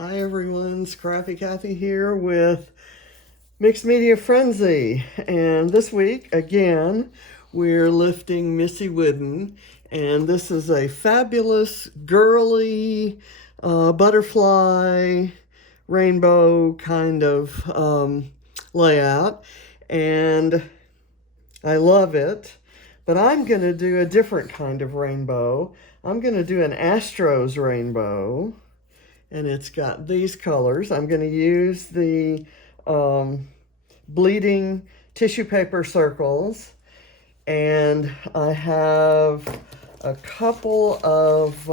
Hi everyone, Scrappy Kathy here with Mixed Media Frenzy. And this week, again, we're lifting Missy Whidden. And this is a fabulous, girly, butterfly, rainbow kind of layout. And I love it. But I'm going to do a different kind of rainbow. I'm going to do an Astros rainbow. And it's got these colors. I'm going to use the bleeding tissue paper circles, and I have a couple of,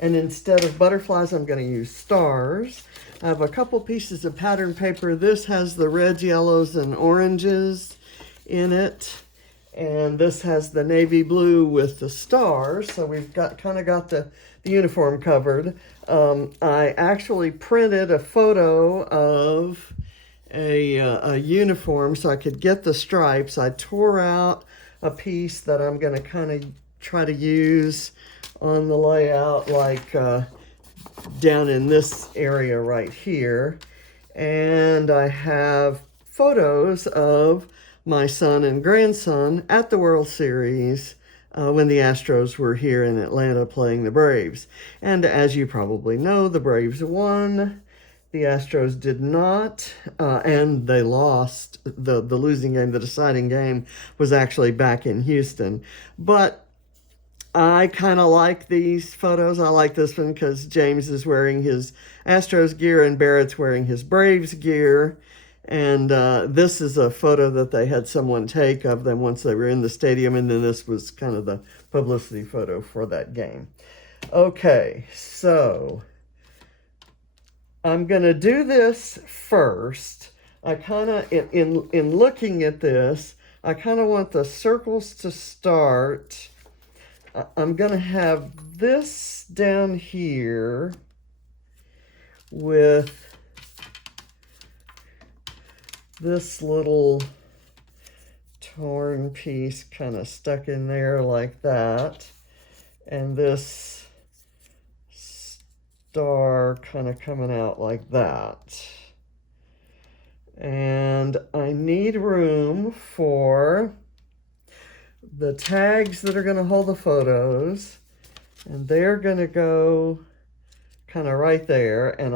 and instead of butterflies, I'm going to use stars. I have a couple pieces of pattern paper. This has the reds, yellows, and oranges in it. And this has the navy blue with the stars. So we've got kind of got the uniform covered. I actually printed a photo of a uniform so I could get the stripes. I tore out a piece that I'm going to kind of try to use on the layout, like down in this area right here. And I have photos of my son and grandson at the World Series when the Astros were here in Atlanta playing the Braves. And as you probably know, the Braves won. The Astros did not, and they lost. The losing game, the deciding game, was actually back in Houston. But I kind of like these photos. I like this one because James is wearing his Astros gear and Barrett's wearing his Braves gear. And this is a photo that they had someone take of them once they were in the stadium. And then this was kind of the publicity photo for that game. Okay, so I'm going to do this first. I kind of, in looking at this, I kind of want the circles to start. I'm going to have this down here with this little torn piece kind of stuck in there like that, and this star kind of coming out like that. And I need room for the tags that are going to hold the photos, and they're going to go kind of right there. And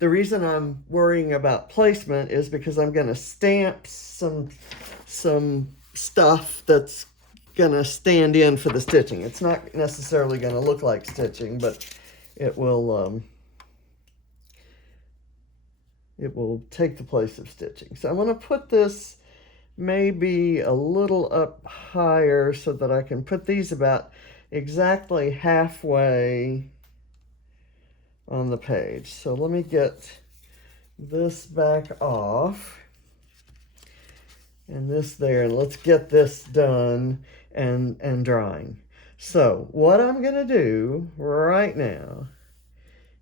the reason I'm worrying about placement is because I'm going to stamp some stuff that's going to stand in for the stitching. It's not necessarily going to look like stitching, but it will take the place of stitching. So I'm going to put this maybe a little up higher so that I can put these about exactly halfway on the page. So let me get this back off and this there, and let's get this done and drying. So what I'm going to do right now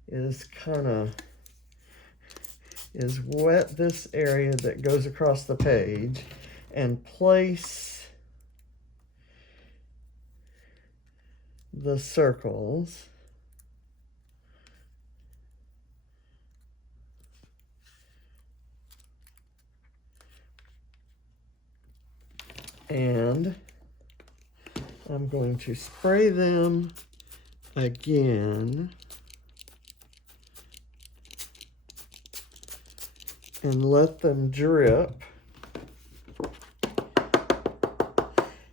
is wet this area that goes across the page and place the circles and I'm going to spray them again and let them drip.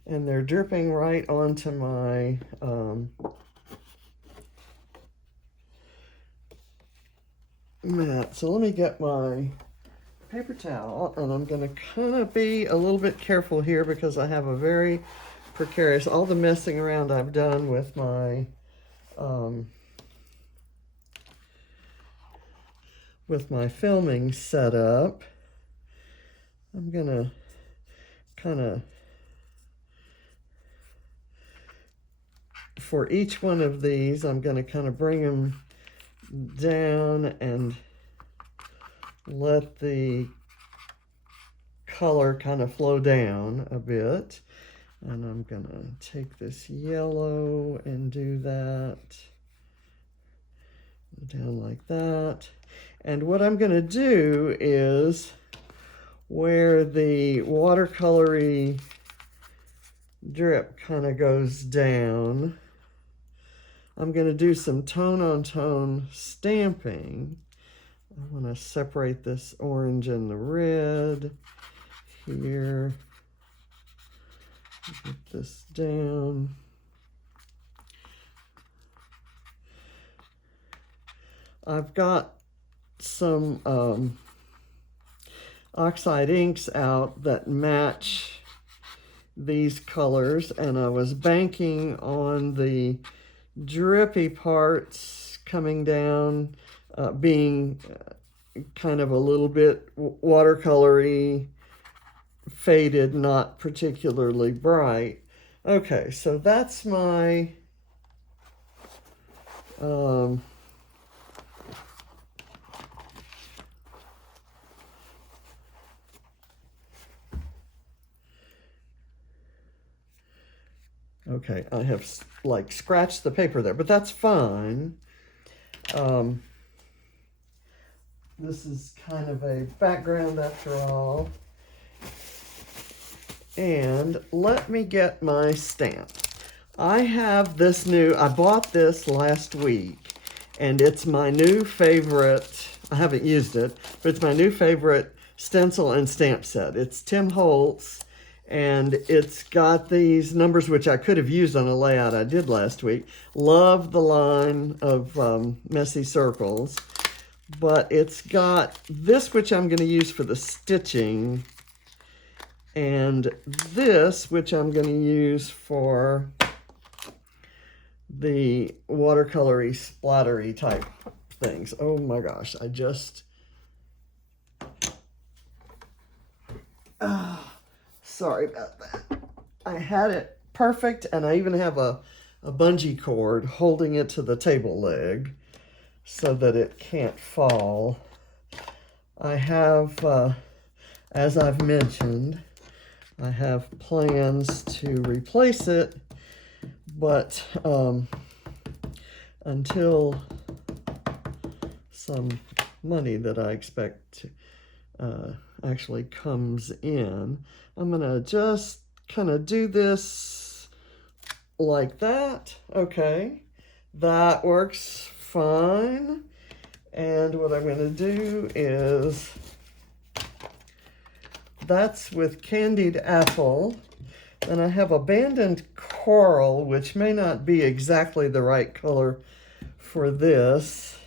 And they're dripping right onto my mat. So let me get my paper towel, and I'm going to kind of be a little bit careful here because I have a very precarious, all the messing around I've done with my filming setup. I'm going to kind of, for each one of these, I'm going to kind of bring them down and let the color kind of flow down a bit. And I'm going to take this yellow and do that. Down like that. And what I'm going to do is where the watercolory drip kind of goes down, I'm going to do some tone-on-tone stamping. I want to separate this orange and the red here. Get this down. I've got some Oxide inks out that match these colors, and I was banking on the drippy parts coming down being kind of a little bit watercolory, faded, not particularly bright. Okay, so that's my okay, I have like scratched the paper there, but that's fine. This is kind of a background after all. And let me get my stamp. I have this new, I bought this last week, and it's my new favorite. I haven't used it, but it's my new favorite stencil and stamp set. It's Tim Holtz, and it's got these numbers, which I could have used on a layout I did last week. Love the line of messy circles, but it's got this, which I'm going to use for the stitching, and this, which I'm going to use for the watercolory, splattery type things. Oh my gosh, I just... sorry about that. I had it perfect, and I even have a bungee cord holding it to the table leg so that it can't fall. I have, as I've mentioned, I have plans to replace it, but until some money that I expect actually comes in, I'm gonna just kind of do this like that. Okay, that works fine. And what I'm gonna do is, that's with candied apple. And I have abandoned coral, which may not be exactly the right color for this.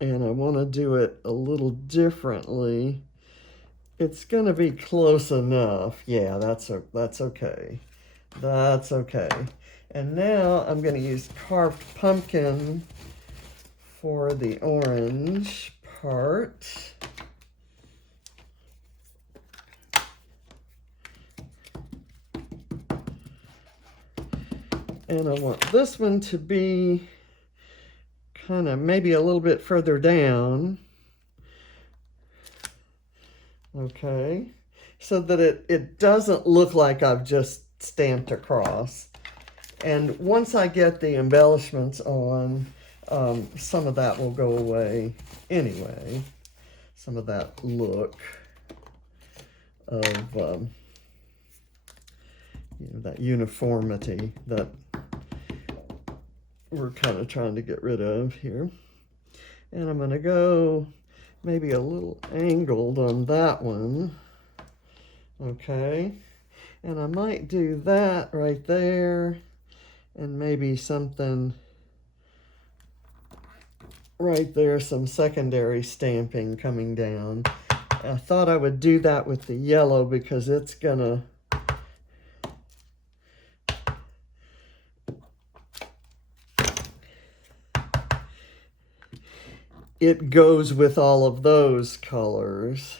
And I want to do it a little differently. It's going to be close enough. Yeah, that's okay. That's okay. And now I'm going to use carved pumpkin for the orange part. And I want this one to be kind of maybe a little bit further down. Okay, so that it doesn't look like I've just stamped across. And once I get the embellishments on, some of that will go away anyway. Some of that look of, that uniformity that we're kind of trying to get rid of here. And I'm going to go maybe a little angled on that one. Okay. And I might do that right there, and maybe something right there, some secondary stamping coming down. I thought I would do that with the yellow because it's gonna it goes with all of those colors.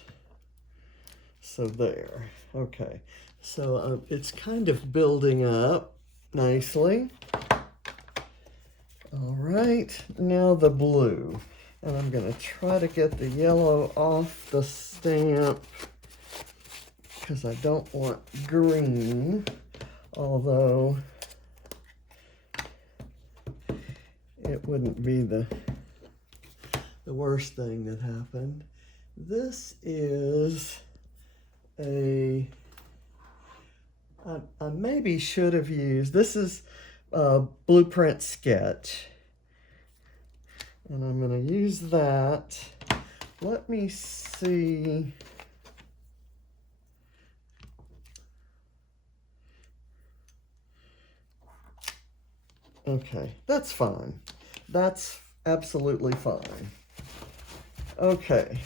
So there. Okay. So it's kind of building up nicely. All right. Now the blue. And I'm going to try to get the yellow off the stamp because I don't want green. Although it wouldn't be the worst thing that happened. This is I maybe should have used, this is a blueprint sketch. And I'm going to use that. Let me see. Okay, that's fine. That's absolutely fine. Okay.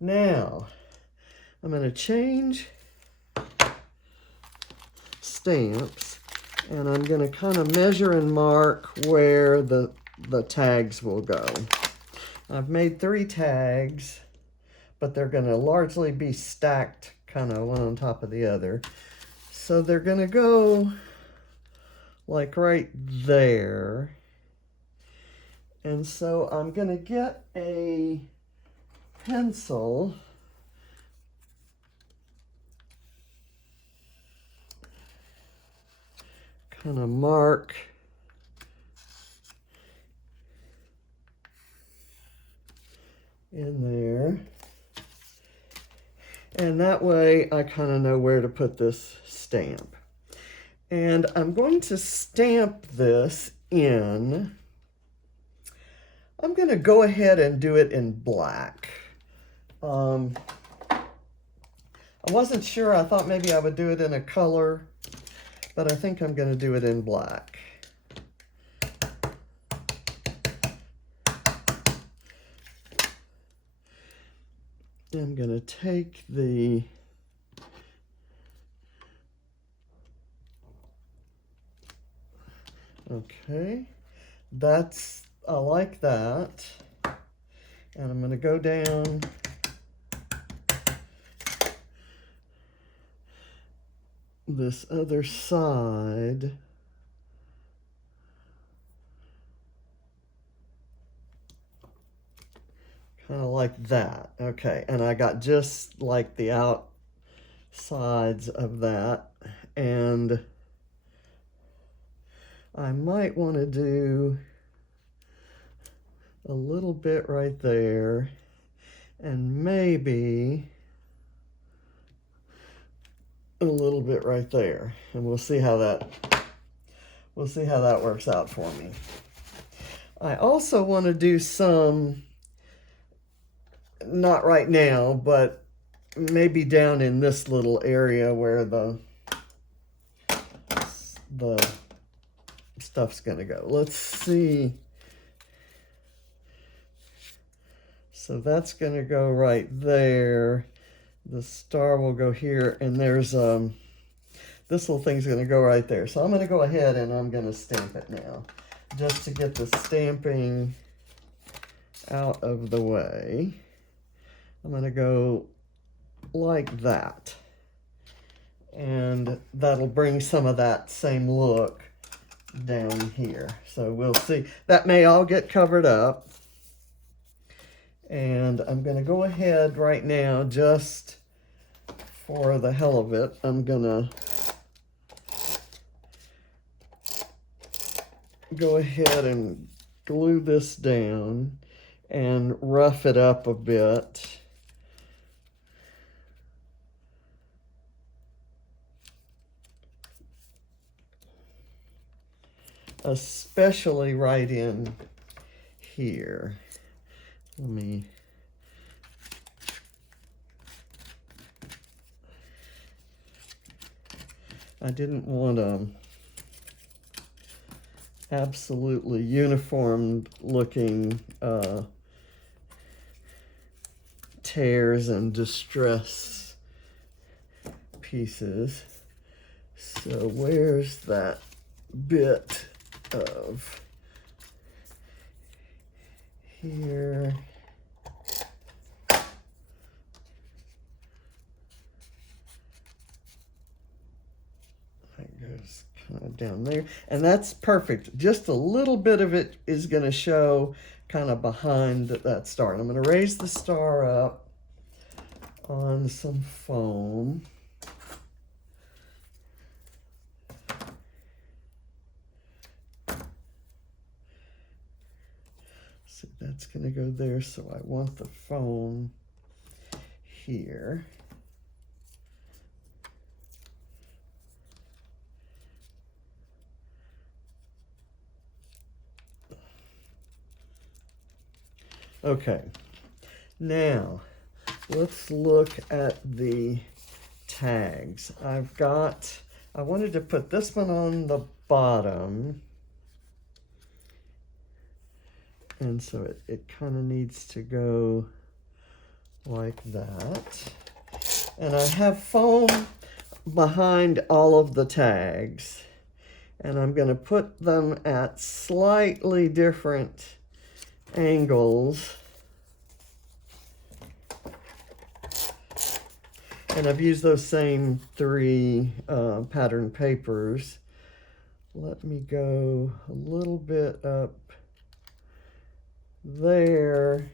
Now, I'm going to change stamps, and I'm going to kind of measure and mark where the tags will go. I've made 3 tags, but they're going to largely be stacked kind of one on top of the other. So they're going to go like right there. And so I'm going to get a pencil kind of mark in there, and that way I kind of know where to put this stamp. And I'm going to stamp this in, I'm going to go ahead and do it in black. I wasn't sure, I thought maybe I would do it in a color, but I think I'm going to do it in black. I'm going to take the okay, I like that. And I'm going to go down this other side. Kind of like that. Okay, and I got just like the outsides of that. And I might want to do a little bit right there, and maybe a little bit right there, and we'll see how that works out for me. I also want to do some, not right now, but maybe down in this little area where the stuff's gonna go. Let's see. So that's gonna go right there. The star will go here, and there's this little thing's gonna go right there. So I'm gonna go ahead and I'm gonna stamp it now, just to get the stamping out of the way. I'm gonna go like that, and that'll bring some of that same look down here. So we'll see. That may all get covered up. And I'm going to go ahead right now, just for the hell of it, I'm going to go ahead and glue this down and rough it up a bit. Especially right in here. I didn't want absolutely uniform looking tears and distress pieces. So where's that bit of here? That goes kind of down there, and that's perfect. Just a little bit of it is going to show kind of behind that star. And I'm going to raise the star up on some foam. So that's going to go there, so I want the phone here. Okay, now let's look at the tags. I wanted to put this one on the bottom, and so it kind of needs to go like that. And I have foam behind all of the tags, and I'm going to put them at slightly different angles. And I've used those same 3 pattern papers. Let me go a little bit up there.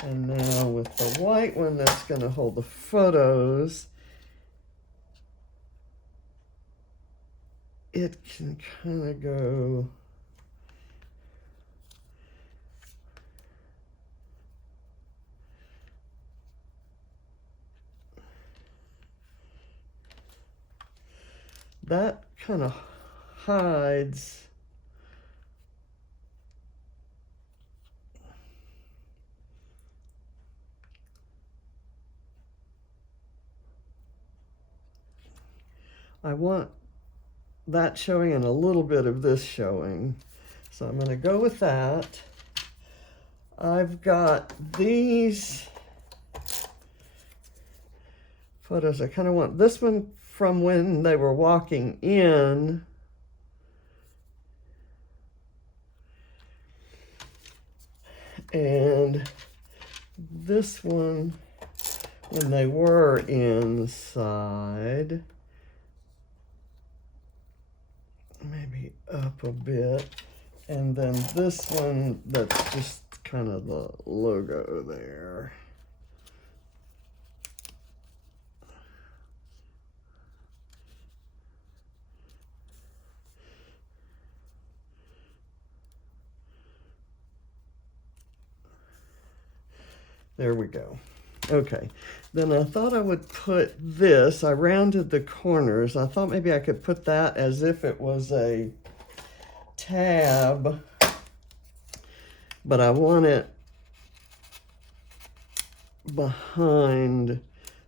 And now with the white one that's going to hold the photos, it can kind of go that kind of hides I want that showing and a little bit of this showing. So I'm going to go with that. I've got these photos. I kind of want this one from when they were walking in. And this one when they were inside. Maybe up a bit. And then this one that's just kind of the logo there. There we go. Okay, then I thought I would put this, I rounded the corners. I thought maybe I could put that as if it was a tab, but I want it behind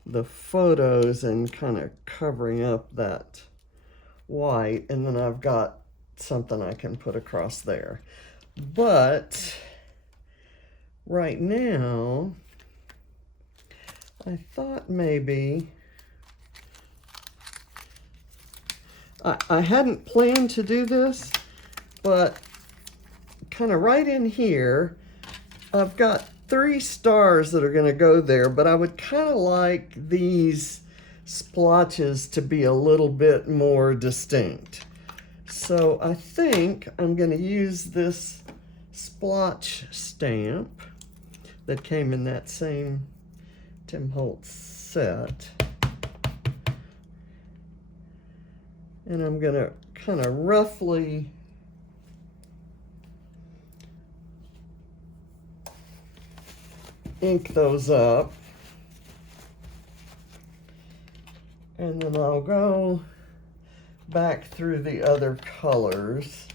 the photos and kind of covering up that white, and then I've got something I can put across there. But right now, I thought maybe, I hadn't planned to do this, but kind of right in here, I've got 3 stars that are going to go there, but I would kind of like these splotches to be a little bit more distinct. So I think I'm going to use this splotch stamp that came in that same Tim Holtz set. And I'm going to kind of roughly ink those up. And then I'll go back through the other colors.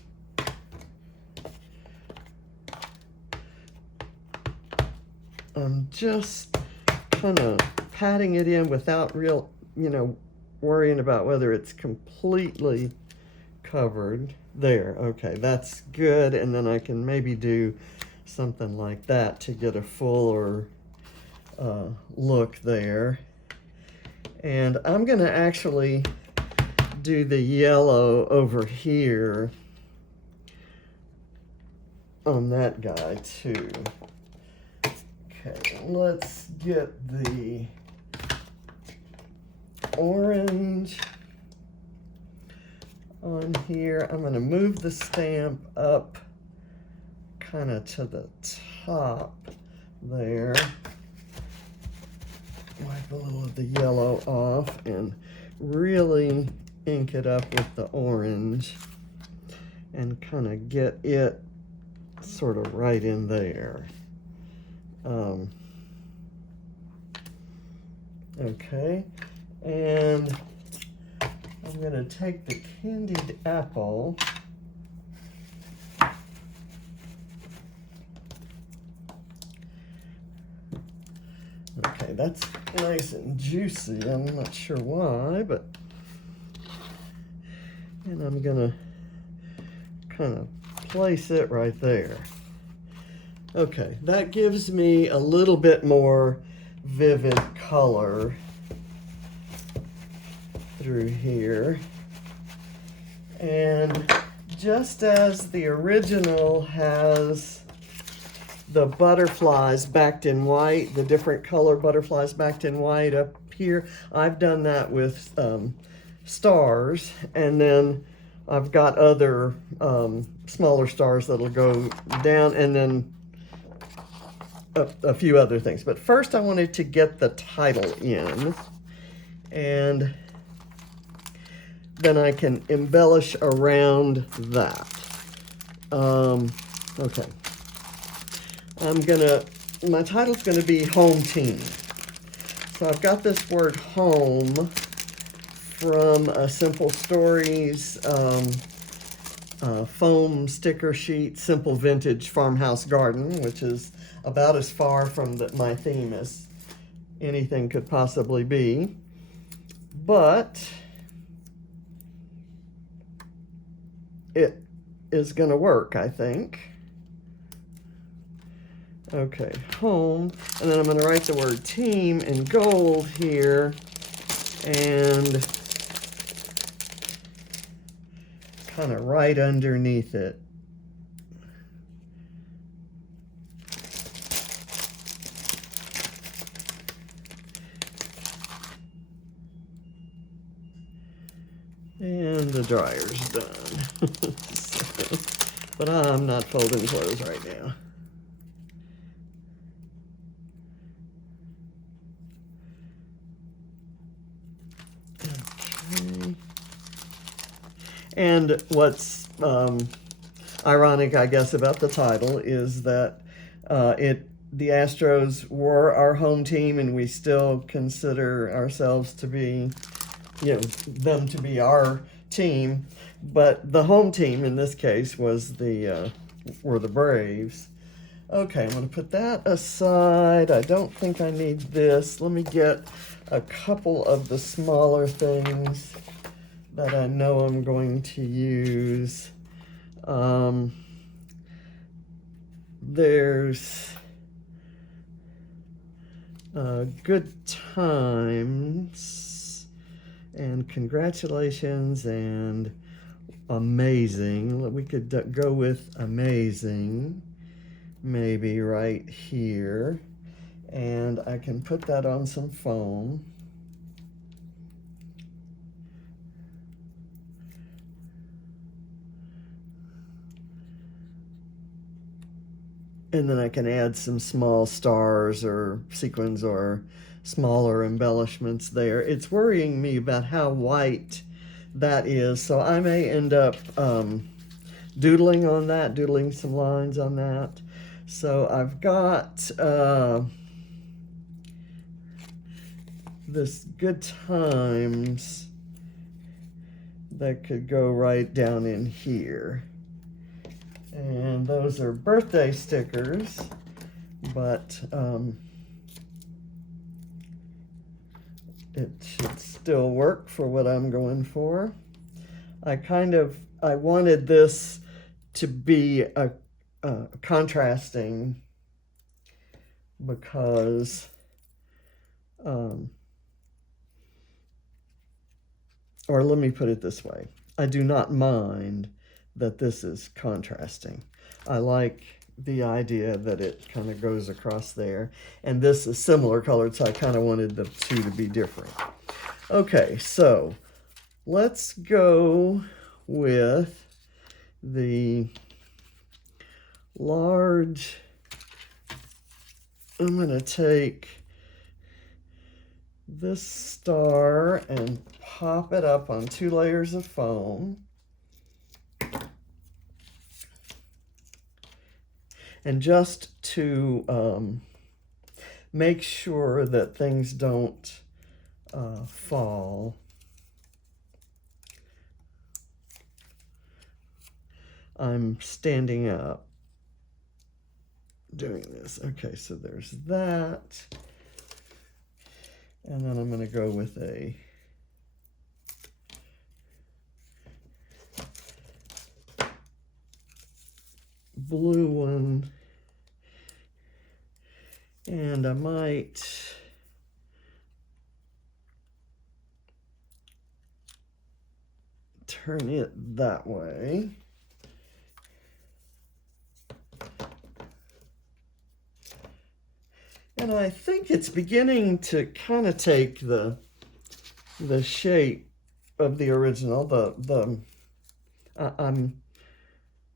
I'm just kind of patting it in without real, worrying about whether it's completely covered. There, okay, that's good. And then I can maybe do something like that to get a fuller look there. And I'm going to actually do the yellow over here on that guy too. Okay, let's get the orange on here. I'm going to move the stamp up kind of to the top there. Wipe a little of the yellow off and really ink it up with the orange and kind of get it sort of right in there. Okay, and I'm going to take the candied apple. Okay, that's nice and juicy. I'm not sure why, but... And I'm going to kind of place it right there. Okay, that gives me a little bit more vivid color through here. And just as the original has the butterflies backed in white, the different color butterflies backed in white up here, I've done that with stars, and then I've got other smaller stars that'll go down, and then a few other things. But first I wanted to get the title in, and then I can embellish around that. Okay. My title's gonna be Home Team. So I've got this word home from a Simple Stories foam sticker sheet, Simple Vintage Farmhouse Garden, which is about as far from my theme as anything could possibly be. But it is going to work, I think. Okay, home, and then I'm going to write the word team in gold here, and kind of right underneath it. And the dryer's done. But I'm not folding clothes right now. Okay. And what's ironic, I guess, about the title is that the Astros were our home team, and we still consider ourselves to be, them to be our team, but the home team in this case was were the Braves. Okay, I'm going to put that aside. I don't think I need this. Let me get a couple of the smaller things that I know I'm going to use. There's Good Times and Congratulations and Amazing. We could go with Amazing, maybe right here. And I can put that on some foam. And then I can add some small stars or sequins or smaller embellishments there. It's worrying me about how white that is, so I may end up doodling on that, doodling some lines on that. So I've got this Good Times that could go right down in here. And those are birthday stickers, but it should still work for what I'm going for. I wanted this to be a contrasting, because or let me put it this way, I do not mind that this is contrasting. I like the idea that it kind of goes across there, and this is similar colored, so I kind of wanted the two to be different. Okay, so let's go with the large. I'm going to take this star and pop it up on 2 layers of foam. And just to make sure that things don't fall, I'm standing up doing this. Okay, so there's that. And then I'm going to go with a blue one. And I might turn it that way. And I think it's beginning to kind of take the shape of the original. I'm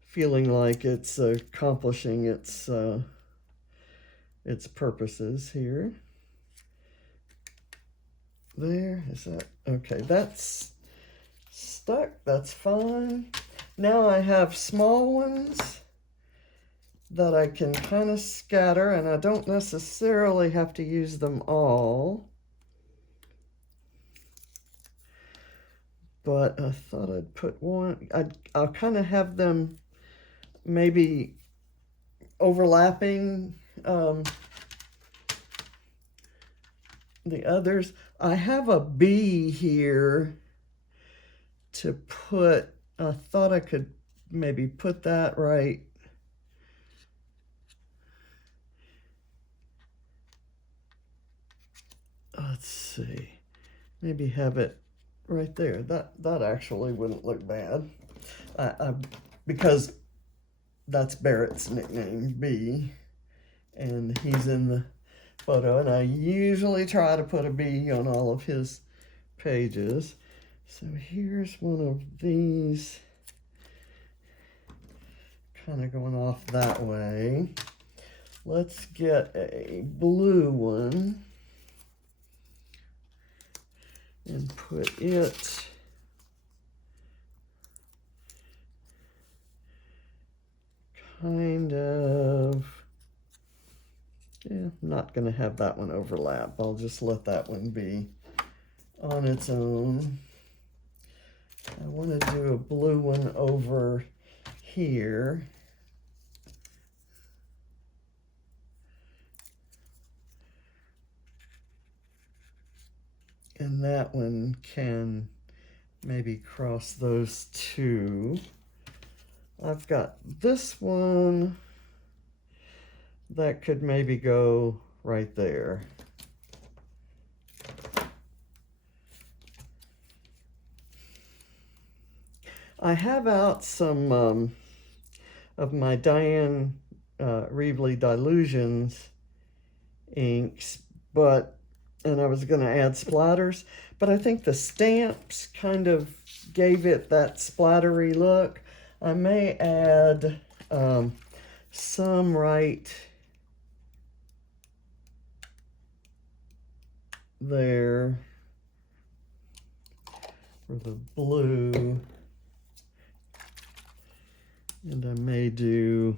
feeling like it's accomplishing its purposes here. There, is that okay? That's stuck. That's fine. Now I have small ones that I can kind of scatter, and I don't necessarily have to use them all. But I thought I'd put one. I'll kind of have them maybe overlapping the others. I have a bee here to put. I thought I could maybe put that right. Let's see, maybe have it right there. That actually wouldn't look bad. Because that's Barrett's nickname, B, and he's in the photo, and I usually try to put a B on all of his pages. So here's one of these, kind of going off that way. Let's get a blue one and put it kind of, yeah, I'm not going to have that one overlap. I'll just let that one be on its own. I want to do a blue one over here. And that one can maybe cross those two. I've got this one that could maybe go right there. I have out some of my Diane Reevely Dilutions inks, and I was going to add splatters, but I think the stamps kind of gave it that splattery look. I may add some right there for the blue, and I may do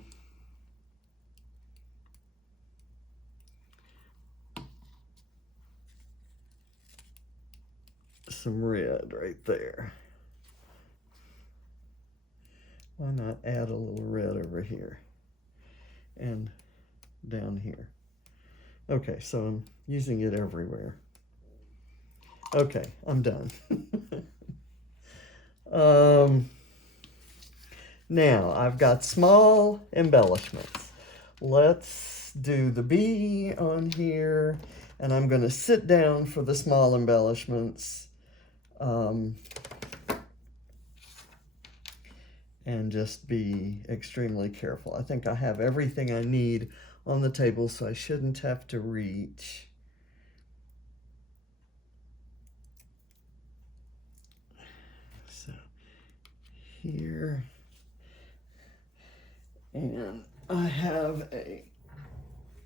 some red right there. Why not add a little red over here and down here? Okay, so I'm using it everywhere. Okay, I'm done. Now I've got small embellishments. Let's do the bee on here, and I'm going to sit down for the small embellishments. And just be extremely careful. I think I have everything I need on the table, so I shouldn't have to reach. So here, and I have a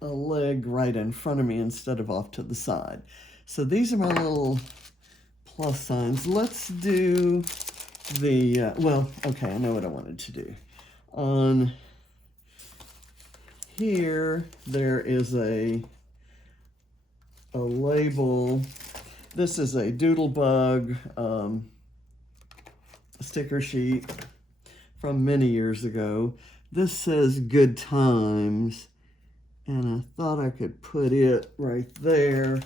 leg right in front of me instead of off to the side. So these are my little plus signs. Let's do the, well, okay, I know what I wanted to do. On here there is a label. This is a Doodlebug sticker sheet from many years ago. This says Good Times, and I thought I could put it right there.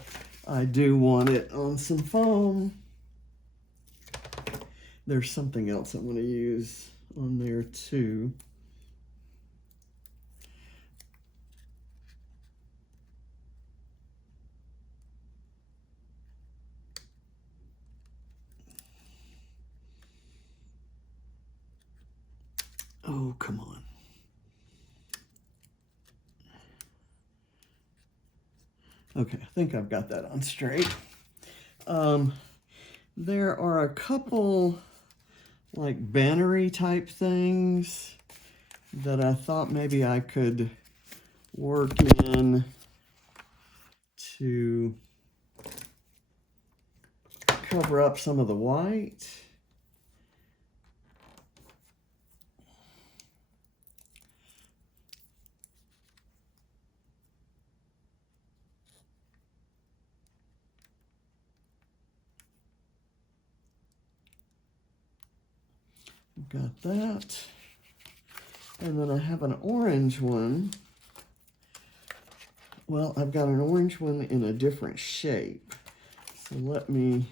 I do want it on some foam. There's something else I want to use on there too. Oh, come on. Okay, I think I've got that on straight. There are a couple like banner-y type things that I thought maybe I could work in to cover up some of the white. Got that. And then I have an orange one. Well, I've got an orange one in a different shape. So let me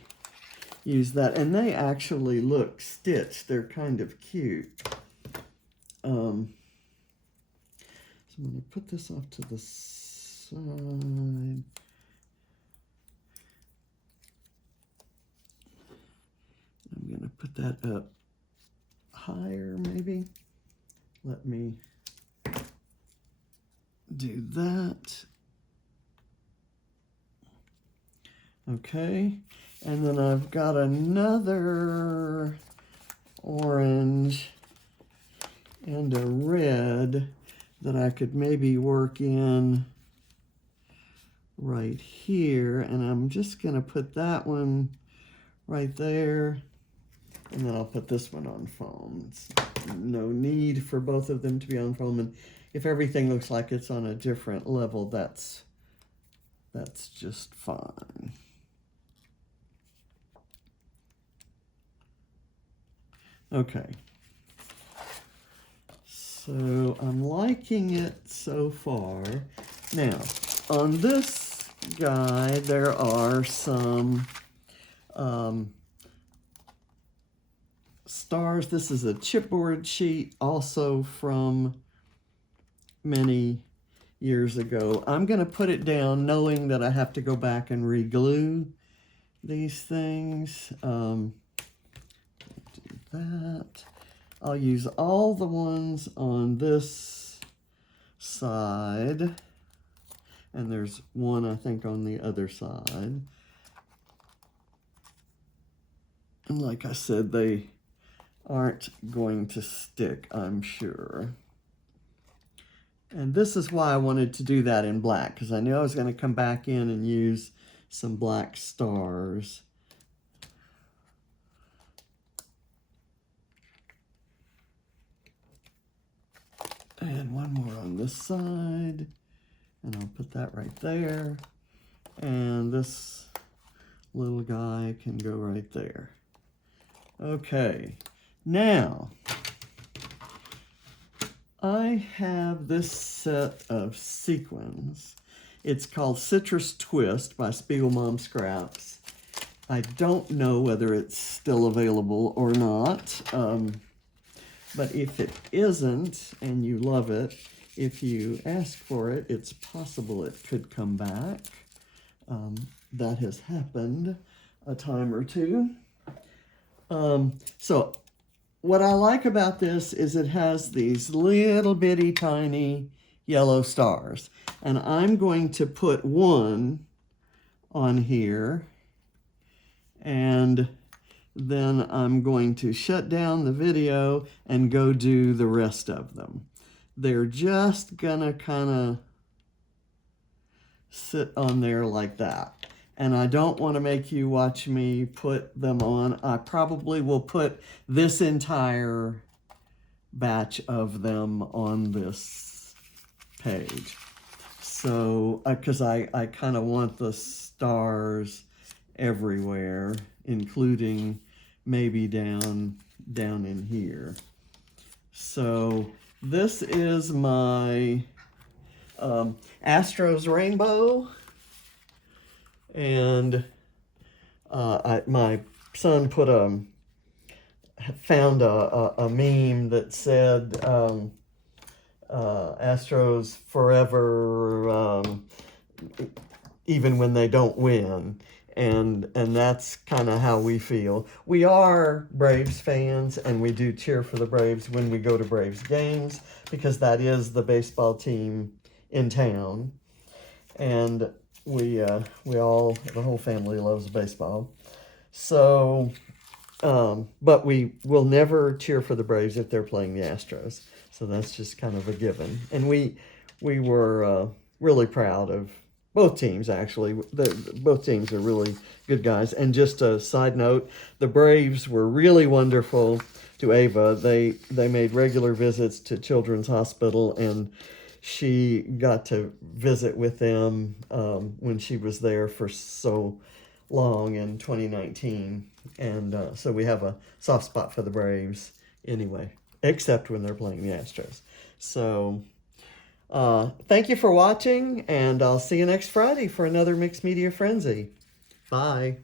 use that. And they actually look stitched. They're kind of cute. So I'm going to put this off to the side. I'm going to put that up higher, maybe. Let me do that. Okay, and then I've got another orange and a red that I could maybe work in right here, and I'm just going to put that one right there. And then I'll put this one on foam. It's no need for both of them to be on foam. And if everything looks like it's on a different level, that's just fine. Okay. So I'm liking it so far. Now, on this guy, there are some stars. This is a chipboard sheet, also from many years ago. I'm going to put it down knowing that I have to go back and re-glue these things. Do that. I'll use all the ones on this side, and there's one I think on the other side. And like I said, they aren't going to stick, I'm sure. And this is why I wanted to do that in black, because I knew I was going to come back in and use some black stars. And one more on this side, and I'll put that right there. And this little guy can go right there. Okay, now I have this set of sequins. It's called Citrus Twist by SpiegelMom Scraps. I don't know whether it's still available or not. But if it isn't, and you love it, if you ask for it, it's possible it could come back. That has happened a time or two. So what I like about this is it has these little bitty tiny yellow stars. And I'm going to put one on here, and then I'm going to shut down the video and go do the rest of them. They're just gonna kind of sit on there like that. And I don't want to make you watch me put them on. I probably will put this entire batch of them on this page. So, because I kind of want the stars everywhere, including maybe down in here. So this is my Astros Rainbow, and my son found a meme that said Astros forever, even when they don't win. And that's kind of how we feel. We are Braves fans, and we do cheer for the Braves when we go to Braves games, because that is the baseball team in town. And the whole family loves baseball. So, but we will never cheer for the Braves if they're playing the Astros. So that's just kind of a given. And we were really proud of both teams, actually. Both teams are really good guys. And just a side note, the Braves were really wonderful to Ava. They made regular visits to Children's Hospital, and she got to visit with them when she was there for so long in 2019. And so we have a soft spot for the Braves anyway, except when they're playing the Astros. So thank you for watching, and I'll see you next Friday for another Mixed Media Frenzy. Bye.